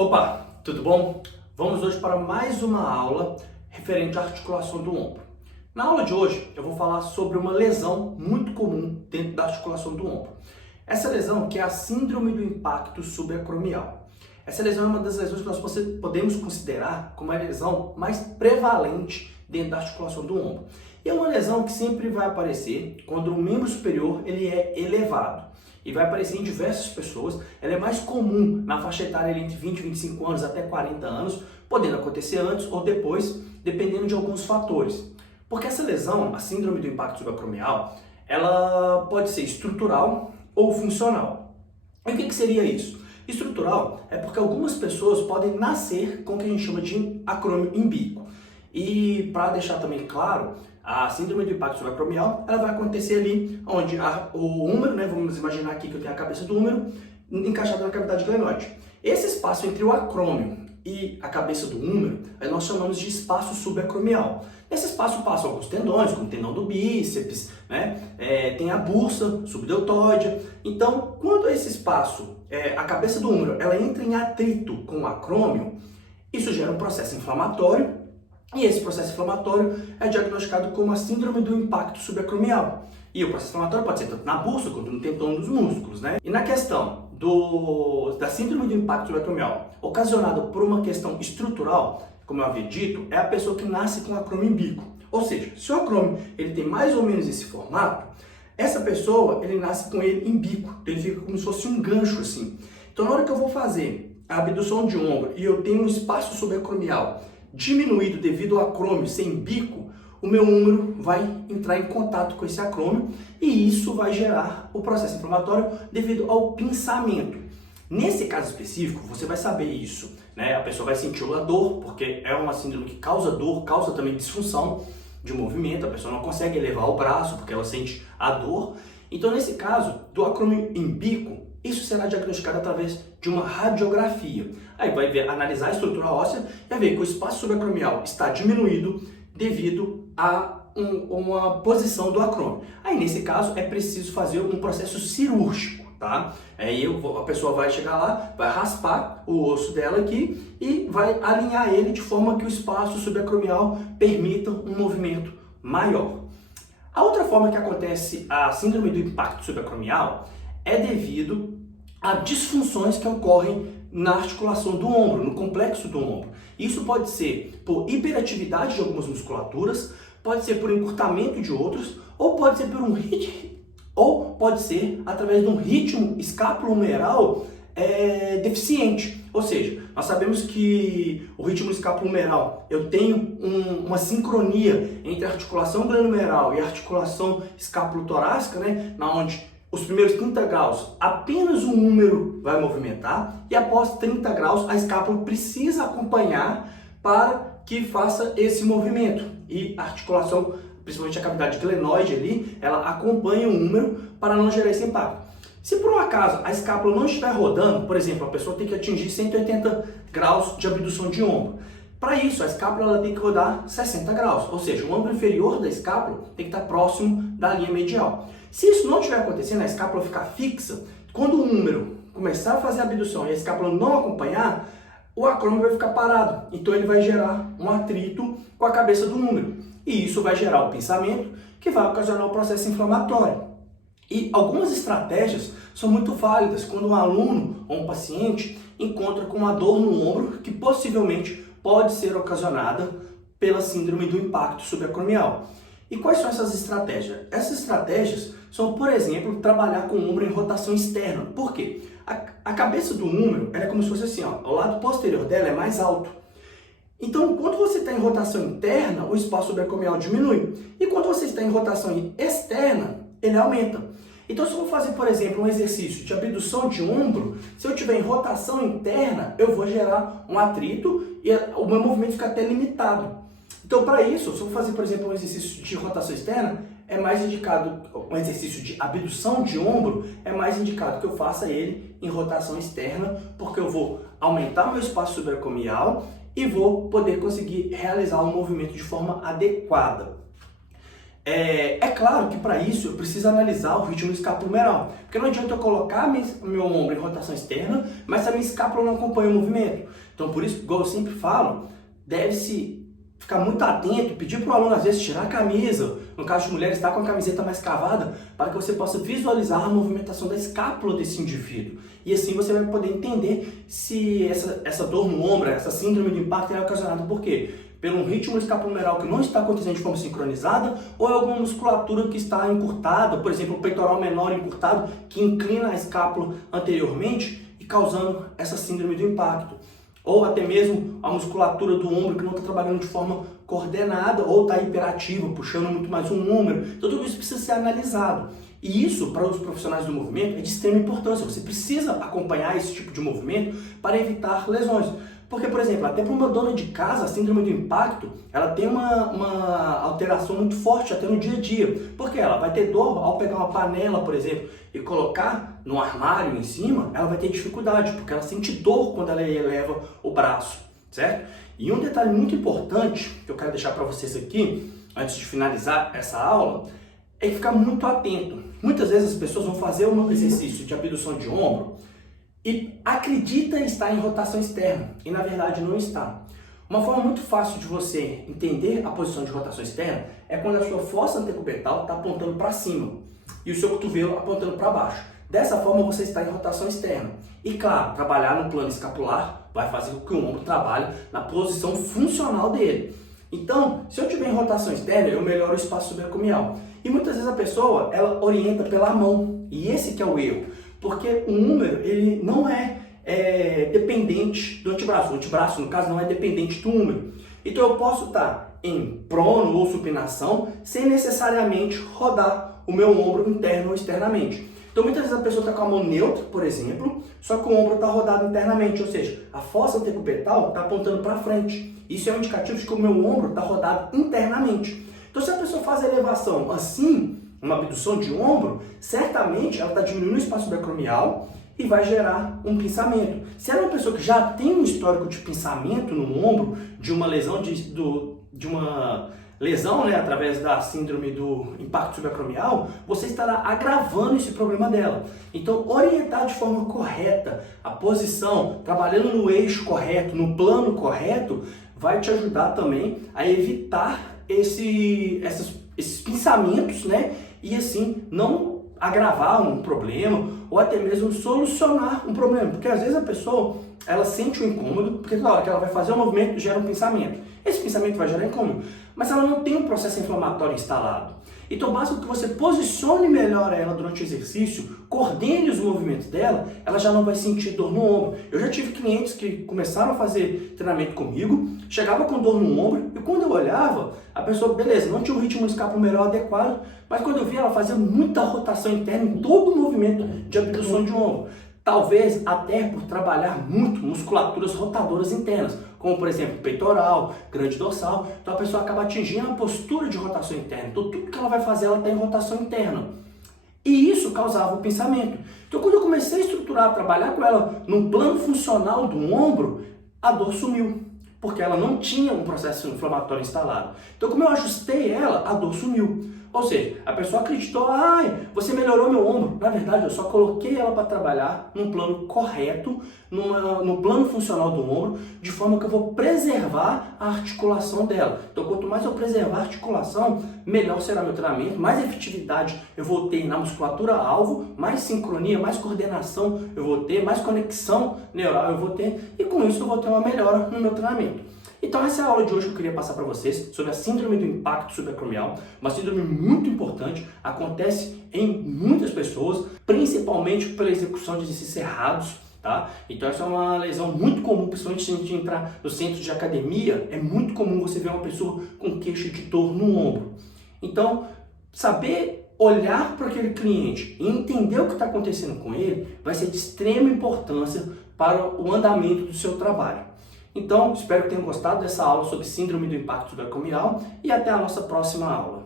Opa, tudo bom? Vamos hoje para mais uma aula referente à articulação do ombro. Na aula de hoje eu vou falar sobre uma lesão muito comum dentro da articulação do ombro. Essa lesão que é a síndrome do impacto subacromial. Essa lesão é uma das lesões que nós podemos considerar como a lesão mais prevalente dentro da articulação do ombro. E é uma lesão que sempre vai aparecer quando o membro superior ele é elevado. E vai aparecer em diversas pessoas. Ela é mais comum na faixa etária entre 20 e 25 anos até 40 anos, podendo acontecer antes ou depois, dependendo de alguns fatores. Porque essa lesão, a síndrome do impacto subacromial, ela pode ser estrutural ou funcional. E o que seria isso? Estrutural é porque algumas pessoas podem nascer com o que a gente chama de acrômio imbíquo. E para deixar também claro, a síndrome do impacto subacromial, ela vai acontecer ali onde o húmero, vamos imaginar aqui que eu tenho a cabeça do húmero encaixada na cavidade glenoide. Esse espaço entre o acrômio e a cabeça do húmero, nós chamamos de espaço subacromial. Nesse espaço passam alguns tendões, como o tendão do bíceps, tem a bursa subdeltoide. Então, quando esse espaço, a cabeça do húmero, ela entra em atrito com o acrômio, isso gera um processo inflamatório. E esse processo inflamatório é diagnosticado como a síndrome do impacto subacromial. E o processo inflamatório pode ser tanto na bursa quanto no tendão dos músculos, E na questão da síndrome do impacto subacromial, ocasionada por uma questão estrutural, como eu havia dito, é a pessoa que nasce com acrômio imbíquo. Ou seja, se o acrômio ele tem mais ou menos esse formato, essa pessoa ele nasce com ele imbíquo, ele fica como se fosse um gancho assim. Então na hora que eu vou fazer a abdução de ombro e eu tenho um espaço subacromial diminuído devido ao acrômio sem bico, o meu húmero vai entrar em contato com esse acrômio e isso vai gerar o processo inflamatório devido ao pinçamento. Nesse caso específico, você vai saber isso, A pessoa vai sentir a dor, porque é uma síndrome que causa dor, causa também disfunção de movimento, a pessoa não consegue elevar o braço porque ela sente a dor. Então, nesse caso, do acrômio imbíquo, isso será diagnosticado através de uma radiografia. Aí vai analisar a estrutura óssea e vai ver que o espaço subacromial está diminuído devido a uma posição do acrômio. Aí nesse caso é preciso fazer um processo cirúrgico, Aí a pessoa vai chegar lá, vai raspar o osso dela aqui e vai alinhar ele de forma que o espaço subacromial permita um movimento maior. A outra forma que acontece a síndrome do impacto subacromial é devido a disfunções que ocorrem na articulação do ombro, no complexo do ombro. Isso pode ser por hiperatividade de algumas musculaturas, pode ser por encurtamento de outros, ou pode ser através de um ritmo escapulo-humeral deficiente. Ou seja, nós sabemos que o ritmo escapulo-humeral, eu tenho uma sincronia entre a articulação glenohumeral e a articulação escapulo-torácica, na onde os primeiros 30 graus, apenas o húmero vai movimentar e após 30 graus a escápula precisa acompanhar para que faça esse movimento. E a articulação, principalmente a cavidade glenoide ali, ela acompanha o húmero para não gerar esse impacto. Se por um acaso a escápula não estiver rodando, por exemplo, a pessoa tem que atingir 180 graus de abdução de ombro. Para isso, a escápula ela tem que rodar 60 graus, ou seja, o ângulo inferior da escápula tem que estar próximo da linha medial. Se isso não estiver acontecendo, a escápula ficar fixa, quando o húmero começar a fazer a abdução e a escápula não acompanhar, o acrômio vai ficar parado. Então ele vai gerar um atrito com a cabeça do húmero. E isso vai gerar o pinçamento, que vai ocasionar o processo inflamatório. E algumas estratégias são muito válidas quando um aluno ou um paciente encontra com uma dor no ombro que possivelmente pode ser ocasionada pela síndrome do impacto subacromial. E quais são essas estratégias? Essas estratégias são, por exemplo, trabalhar com o ombro em rotação externa. Por quê? A cabeça do húmero é como se fosse assim, o lado posterior dela é mais alto. Então, quando você está em rotação interna, o espaço subacromial diminui. E quando você está em rotação externa, ele aumenta. Então, se eu vou fazer, por exemplo, um exercício de abdução de ombro, se eu tiver em rotação interna, eu vou gerar um atrito e o meu movimento fica até limitado. Então, para isso, se eu vou fazer, por exemplo, um exercício de rotação externa, é mais indicado, um exercício de abdução de ombro, é mais indicado que eu faça ele em rotação externa, porque eu vou aumentar o meu espaço subacromial e vou poder conseguir realizar o movimento de forma adequada. É claro que para isso eu preciso analisar o ritmo escapulohumeral, porque não adianta eu colocar meu ombro em rotação externa, mas a minha escápula não acompanha o movimento. Então por isso, igual eu sempre falo, deve-se ficar muito atento, pedir para o aluno às vezes tirar a camisa, no caso de mulheres estar com a camiseta mais cavada, para que você possa visualizar a movimentação da escápula desse indivíduo. E assim você vai poder entender se essa dor no ombro, essa síndrome de impacto é ocasionada por quê? Pelo ritmo escapulohumeral que não está acontecendo de forma sincronizada ou é alguma musculatura que está encurtada, por exemplo, o peitoral menor encurtado que inclina a escápula anteriormente e causando essa síndrome do impacto. Ou até mesmo a musculatura do ombro que não está trabalhando de forma coordenada ou está hiperativa, puxando muito mais um número. Então tudo isso precisa ser analisado. E isso, para os profissionais do movimento, é de extrema importância. Você precisa acompanhar esse tipo de movimento para evitar lesões. Porque, por exemplo, até para uma dona de casa, a síndrome do impacto, ela tem uma alteração muito forte até no dia a dia. Porque ela vai ter dor ao pegar uma panela, por exemplo, e colocar no armário em cima, ela vai ter dificuldade, porque ela sente dor quando ela eleva o braço, certo? E um detalhe muito importante que eu quero deixar para vocês aqui, antes de finalizar essa aula, é ficar muito atento. Muitas vezes as pessoas vão fazer um exercício de abdução de ombro e acredita estar em rotação externa, e na verdade não está. Uma forma muito fácil de você entender a posição de rotação externa é quando a sua fossa antecubertal está apontando para cima e o seu cotovelo apontando para baixo. Dessa forma você está em rotação externa. E claro, trabalhar no plano escapular vai fazer com que o ombro trabalhe na posição funcional dele. Então, se eu estiver em rotação externa, eu melhoro o espaço subacomial. E muitas vezes a pessoa, ela orienta pela mão. E esse que é o erro. Porque o húmero, ele não é dependente do antebraço. O antebraço, no caso, não é dependente do húmero. Então eu posso estar em prono ou supinação sem necessariamente rodar o meu ombro interno ou externamente. Então muitas vezes a pessoa está com a mão neutra, por exemplo, só que o ombro está rodado internamente, ou seja, a fossa antecubertal está apontando para frente. Isso é um indicativo de que o meu ombro está rodado internamente. Então se a pessoa faz a elevação assim, uma abdução de ombro, certamente ela está diminuindo o espaço subacromial e vai gerar um pinçamento. Se ela é uma pessoa que já tem um histórico de pinçamento no ombro, de uma lesão né, através da síndrome do impacto subacromial, você estará agravando esse problema dela. Então, orientar de forma correta a posição, trabalhando no eixo correto, no plano correto, vai te ajudar também a evitar esses pinçamentos, né? E assim, não agravar um problema ou até mesmo solucionar um problema. Porque às vezes a pessoa, ela sente um incômodo, porque na hora que ela vai fazer um movimento, gera um pensamento. Esse pensamento vai gerar incômodo, mas ela não tem um processo inflamatório instalado. Então basta que você posicione melhor ela durante o exercício, coordene os movimentos dela, ela já não vai sentir dor no ombro. Eu já tive clientes que começaram a fazer treinamento comigo, chegava com dor no ombro e quando eu olhava, a pessoa, beleza, não tinha um ritmo escapulohumeral adequado, mas quando eu vi ela fazia muita rotação interna em todo o movimento de abdução de ombro. Talvez até por trabalhar muito musculaturas rotadoras internas, como por exemplo peitoral, grande dorsal. Então a pessoa acaba atingindo a postura de rotação interna. Então tudo que ela vai fazer, ela está em rotação interna. E isso causava o pensamento. Então quando eu comecei a estruturar, a trabalhar com ela no plano funcional do ombro, a dor sumiu. Porque ela não tinha um processo inflamatório instalado. Então como eu ajustei ela, a dor sumiu. Ou seja, a pessoa acreditou, você melhorou meu ombro. Na verdade, eu só coloquei ela para trabalhar num plano correto, no plano funcional do ombro, de forma que eu vou preservar a articulação dela. Então, quanto mais eu preservar a articulação, melhor será meu treinamento, mais efetividade eu vou ter na musculatura-alvo, mais sincronia, mais coordenação eu vou ter, mais conexão neural eu vou ter, e com isso eu vou ter uma melhora no meu treinamento. Então essa é a aula de hoje que eu queria passar para vocês sobre a síndrome do impacto subacromial, uma síndrome muito importante, acontece em muitas pessoas, principalmente pela execução de exercícios errados, tá? Então essa é uma lesão muito comum, principalmente se a gente entrar no centro de academia, é muito comum você ver uma pessoa com queixa de dor no ombro. Então, saber olhar para aquele cliente e entender o que está acontecendo com ele vai ser de extrema importância para o andamento do seu trabalho. Então, espero que tenham gostado dessa aula sobre síndrome do impacto subacromial e até a nossa próxima aula.